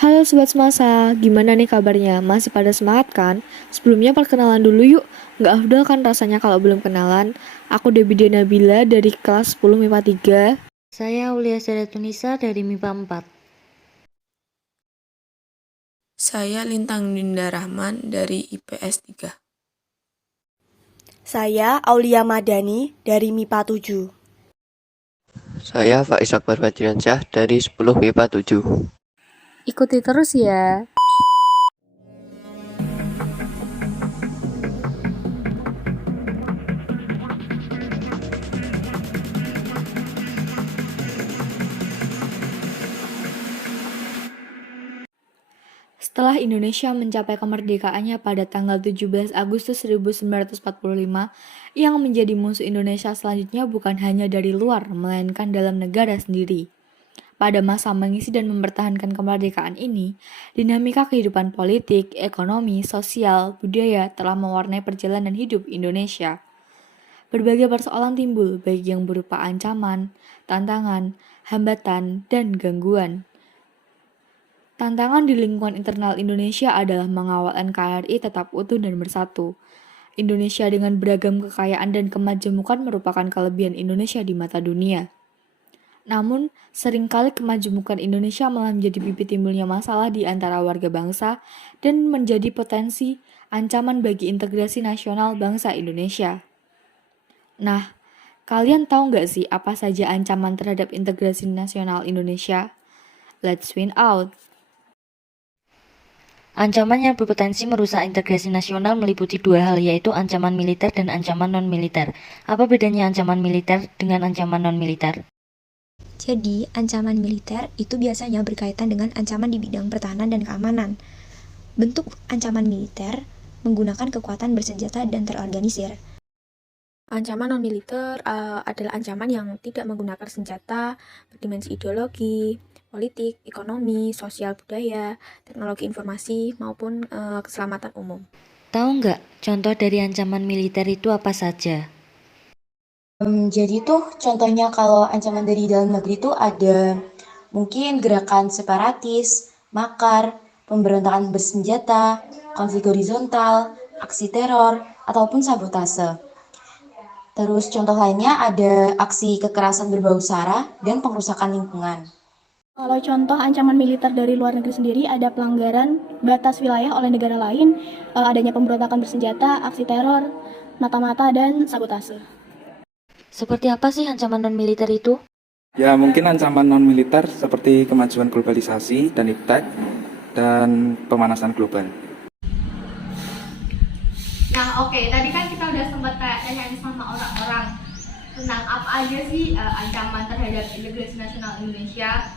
Halo Sobat Semasa, gimana nih kabarnya? Masih pada semangat kan? Sebelumnya perkenalan dulu yuk. Nggak afdol kan rasanya kalau belum kenalan? Aku Debbie Nabila dari kelas 10 MIPA 3. Saya Aulia Tunisa dari MIPA 4. Saya Lintang Dinda Rahman dari IPS 3. Saya Aulia Madani dari MIPA 7. Saya Faiz Akbar Badriansyah dari 10 MIPA 7. Ikuti terus ya. Setelah Indonesia mencapai kemerdekaannya pada tanggal 17 Agustus 1945, yang menjadi musuh Indonesia selanjutnya bukan hanya dari luar, melainkan dalam negara sendiri. Pada masa mengisi dan mempertahankan kemerdekaan ini, dinamika kehidupan politik, ekonomi, sosial, budaya telah mewarnai perjalanan hidup Indonesia. Berbagai persoalan timbul, baik yang berupa ancaman, tantangan, hambatan, dan gangguan. Tantangan di lingkungan internal Indonesia adalah mengawal NKRI tetap utuh dan bersatu. Indonesia dengan beragam kekayaan dan kemajemukan merupakan kelebihan Indonesia di mata dunia. Namun, seringkali kemajemukan Indonesia malah menjadi bibit timbulnya masalah di antara warga bangsa dan menjadi potensi ancaman bagi integrasi nasional bangsa Indonesia. Nah, kalian tahu nggak sih apa saja ancaman terhadap integrasi nasional Indonesia? Let's find out. Ancaman yang berpotensi merusak integrasi nasional meliputi dua hal, yaitu ancaman militer dan ancaman non-militer. Apa bedanya ancaman militer dengan ancaman non-militer? Jadi, ancaman militer itu biasanya berkaitan dengan ancaman di bidang pertahanan dan keamanan. Bentuk ancaman militer menggunakan kekuatan bersenjata dan terorganisir. Ancaman non-militer adalah ancaman yang tidak menggunakan senjata, berdimensi ideologi, politik, ekonomi, sosial budaya, teknologi informasi, maupun keselamatan umum. Tahu nggak contoh dari ancaman militer itu apa saja? Jadi tuh contohnya kalau ancaman dari dalam negeri tuh ada mungkin gerakan separatis, makar, pemberontakan bersenjata, konflik horizontal, aksi teror, ataupun sabotase. Terus contoh lainnya ada aksi kekerasan berbau sara dan pengrusakan lingkungan. Kalau contoh ancaman militer dari luar negeri sendiri ada pelanggaran batas wilayah oleh negara lain, adanya pemberontakan bersenjata, aksi teror, mata-mata, dan sabotase. Seperti apa sih ancaman non-militer itu? Ya, mungkin ancaman non-militer seperti kemajuan globalisasi dan iptek dan pemanasan global. Nah, oke, tadi kan kita udah sempat tanya sama orang-orang tentang apa aja sih ancaman terhadap integrasi nasional Indonesia,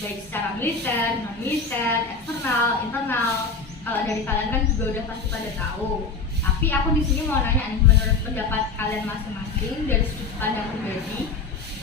baik secara militer, non-militer, eksternal, internal. Kalau dari kalian kan juga udah pasti pada tahu. Tapi aku di sini mau nanya nih, menurut pendapat kalian masing-masing dari sudut pandang pribadi,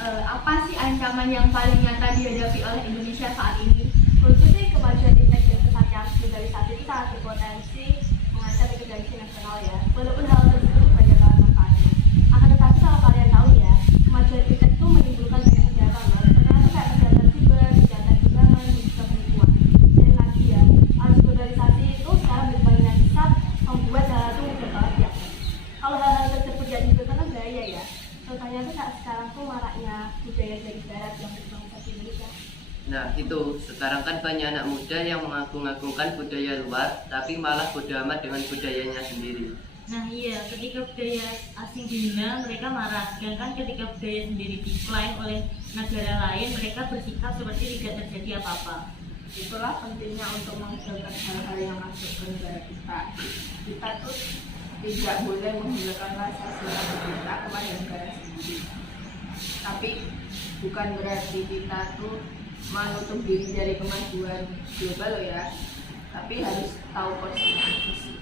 apa sih ancaman yang paling nyata dihadapi oleh Indonesia saat ini? Menurutku sih kemajuan iptek dan pesatnya globalisasi itu sangat berpotensi mengancam integrasi nasional ya. Walaupun hal tersebut banyak banget manfaatnya. Akan tetapi kalau kalian tahu ya, kemajuan iptek itu menimbulkan banyak kejahatan loh. Ternyata tuh kayak kejahatan siber, kejahatan keuangan, dan juga penipuan. Dan lagi ya, arus globalisasi itu sekarang berkembang pesat membuat hal itu mudah banget ya. Kalau hal-hal tersebut jadi dilakukan kan bahaya ya. Contohnya tuh saat sekarang tuh maraknya budaya dari barat yang berkembang di Indonesia. Nah itu, sekarang kan banyak anak muda yang mengagung-agungkan budaya luar, tapi malah bodo amat dengan budayanya sendiri. Nah iya, ketika budaya asing dihina, mereka marah. Sedangkan ketika budaya sendiri diklaim oleh negara lain, mereka bersikap seperti tidak terjadi apa-apa. Itulah pentingnya untuk menghilangkan hal-hal yang masuk ke negara kita. Kita tuh tidak boleh menghilangkan rasa cinta kita kepada negara sendiri. Tapi bukan berarti kita tuh menutup diri dari kemajuan global loh ya. Tapi harus tahu porsinya sih.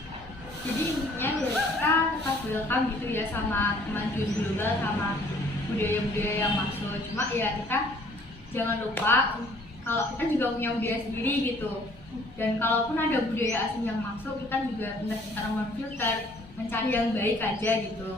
Jadi intinya ya kita tetap welcome gitu ya sama kemajuan global, sama budaya-budaya yang masuk. Cuma ya kita jangan lupa kalau kita juga punya budaya sendiri gitu. Dan kalaupun ada budaya asing yang masuk, kita juga pintar-pintar memfilter, mencari yang baik aja gitu.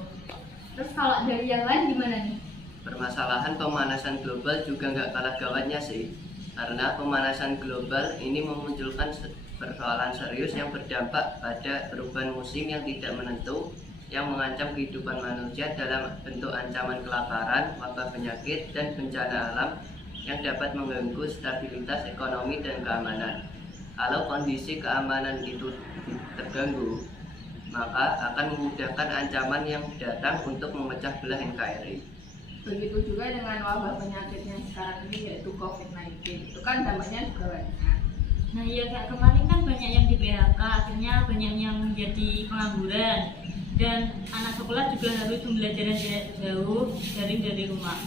Terus kalau dari yang lain gimana nih? Permasalahan pemanasan global juga nggak kalah gawatnya sih. karena pemanasan global ini memunculkan persoalan serius yang berdampak pada perubahan musim yang tidak menentu yang mengancam kehidupan manusia dalam bentuk ancaman kelaparan, wabah penyakit, dan bencana alam yang dapat mengganggu stabilitas ekonomi dan keamanan. Kalau kondisi keamanan itu terganggu, maka akan memudahkan ancaman yang datang untuk memecah belah NKRI. Begitu juga dengan wabah penyakit yang sekarang ini yaitu COVID-19. Itu kan dampaknya juga banyak. Nah iya, kayak kemarin kan banyak yang di PHK, akhirnya banyak yang menjadi pengangguran, dan anak sekolah juga harus pembelajaran jarak jauh dari rumah.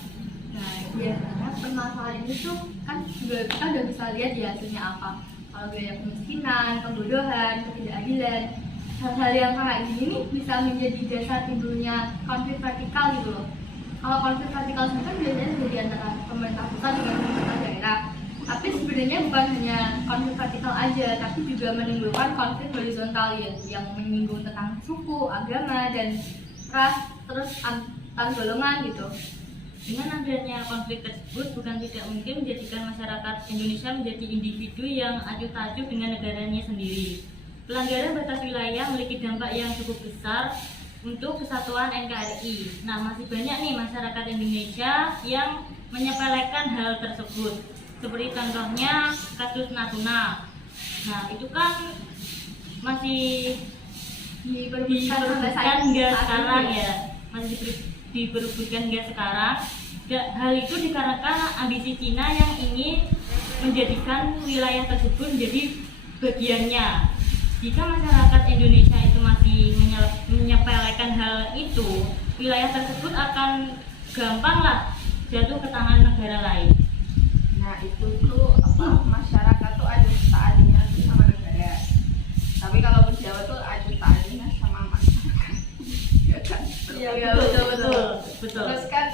Nah, ya karena permasalahan ini tuh kan juga kita udah bisa lihat ya hasilnya apa. Kalau biaya kemiskinan, pembodohan, ketidakadilan, hal-hal yang kayak gini nih bisa menjadi dasar timbulnya konflik vertikal gitu loh. Kalau konflik vertikal itu kan biasanya terjadi antara pemerintah pusat dengan pemerintah daerah. Tapi sebenarnya bukan hanya konflik vertikal aja, tapi juga menimbulkan konflik horizontal yang menyinggung tentang suku, agama, dan ras, terus antar golongan gitu. Dengan adanya konflik tersebut, bukan tidak mungkin menjadikan masyarakat Indonesia menjadi individu yang acuh tak acuh dengan negaranya sendiri. Pelanggaran batas wilayah memiliki dampak yang cukup besar untuk kesatuan NKRI. Nah, masih banyak nih masyarakat Indonesia yang menyepelekan hal tersebut. Seperti contohnya kasus Natuna. Nah, itu kan masih diperebutkan hingga sekarang ya. Masih diperebutkan hingga sekarang. Hal itu dikarenakan ambisi Cina yang ingin menjadikan wilayah tersebut menjadi bagiannya. Jika masyarakat Indonesia itu masih menyepelekan hal itu, wilayah tersebut akan gampanglah jatuh ke tangan negara lain. Nah itu tuh masyarakat tuh adu tak adilnya sama negara. Tapi kalau di Jawa tuh adu tak adilnya sama masyarakat. Ya kan? Iya betul. Terus kan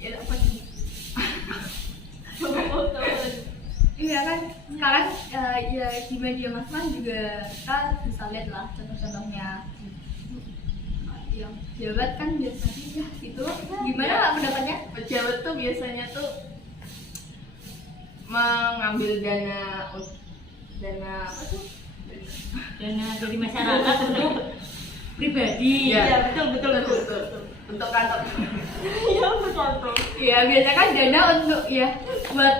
ya apa sih? Iya kan sekarang ya di media massa juga kita bisa lihat lah contoh-contohnya. Yang pejabat kan biasanya ya itu gimana lah pendapatnya? Pejabat tuh biasanya tuh mengambil dana apa tuh? Dana dari masyarakat untuk pribadi. Iya betul. Untuk kantor. Iya betul. Iya biasanya kan dana untuk ya buat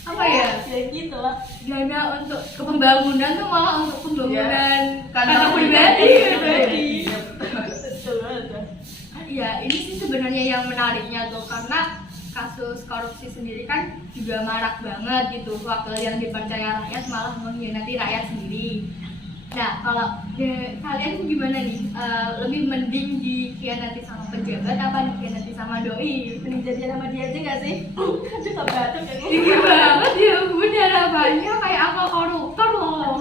apa ya? Ya gitu lah. Dana untuk pembangunan tuh malah untuk pembangunan kantor pribadi. Iya betul. Ya ini sih sebenarnya yang menariknya tuh karena kasus korupsi sendiri kan juga marak banget gitu. Wakil yang dipercaya rakyat malah mengkhianati rakyat sendiri. Nah kalau kalian gimana nih? Lebih mending dikhianati sama pejabat apa dikhianati sama doi? Mending jadi sama dia aja gak sih? Aduh tak batuk kan? Iya banget ya bun, harapannya kayak apa koruptor loh.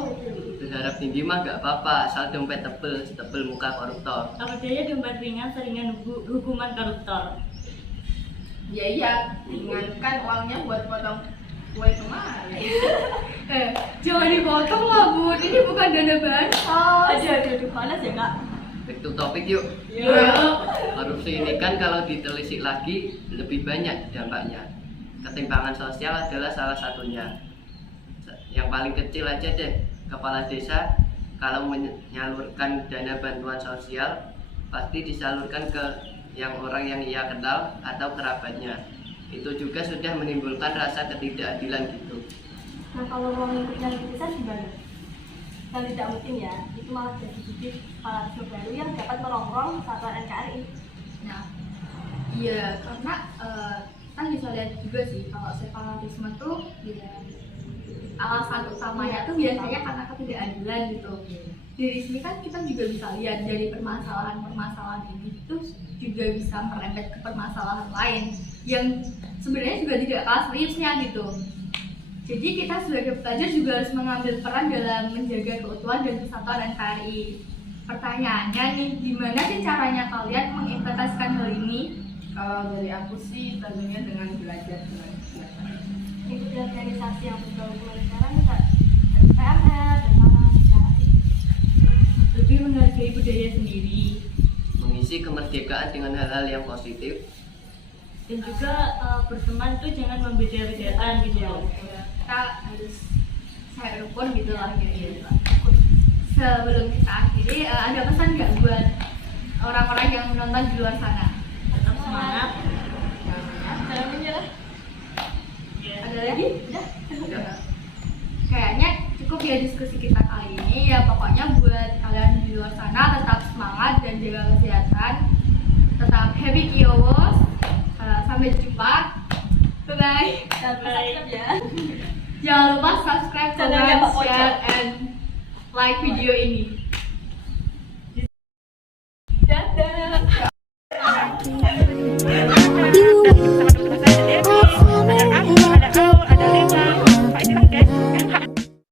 Berharap tinggi mah gak apa-apa, asal dompet tebel muka koruptor. Apa daya dompet ringan seringan hukuman koruptor. Ya iya, ingatkan uangnya buat potong kue kemarin. Jangan dipotong lah bun, ini bukan dana bansos. Aduh, panas ya kak? Back to topic yuk. Korupsi ini kan kalau ditelisik lagi lebih banyak dampaknya. Ketimpangan sosial adalah salah satunya. Yang paling kecil aja deh, kepala desa kalau menyalurkan dana bantuan sosial pasti disalurkan ke orang yang ia kenal atau kerabatnya. Itu juga sudah menimbulkan rasa ketidakadilan gitu. Nah kalau uang yang besar gimana? Yang tidak mungkin ya, itu malah jadi bibit paradigma baru yang dapat merongrong kesatuan NKRI. Nah, iya karena kita bisa lihat juga sih kalau separatisme tuh ya, alasan utamanya tuh biasanya karena ketidakadilan gitu. Dari sini kan kita juga bisa lihat dari permasalahan ini tuh juga bisa merembet ke permasalahan lain yang sebenarnya juga tidak kalah seriusnya gitu. Jadi kita sebagai pelajar juga harus mengambil peran dalam menjaga keutuhan dan kesatuan NKRI. Pertanyaannya nih, gimana sih caranya kalian mengimplementasikan hal ini? Kalau dari aku sih tentunya dengan belajar. Ikuti organisasi yang bergabung sekarang kayak PMR dan para Lebih menghargai budaya sendiri. Mengisi kemerdekaan dengan hal-hal yang positif. Dan juga berteman tuh jangan membeda-bedakan gitu loh. kita harus saya rukun gitu lah ya. Sebelum kita akhiri, ada pesan nggak buat orang-orang yang menonton di luar sana? Tetap semangat. Jangan menyerah. Ada lagi? Udah. Kayaknya cukup ya diskusi kita kali ini. Ya pokoknya buat kalian di luar sana tetap semangat dan jaga kesehatan. Tetap happy kios. Sampai jumpa. Bye-bye. Subscribe ya. Jangan lupa subscribe, Channelnya comment, Pak Pojok. share, and like video ini.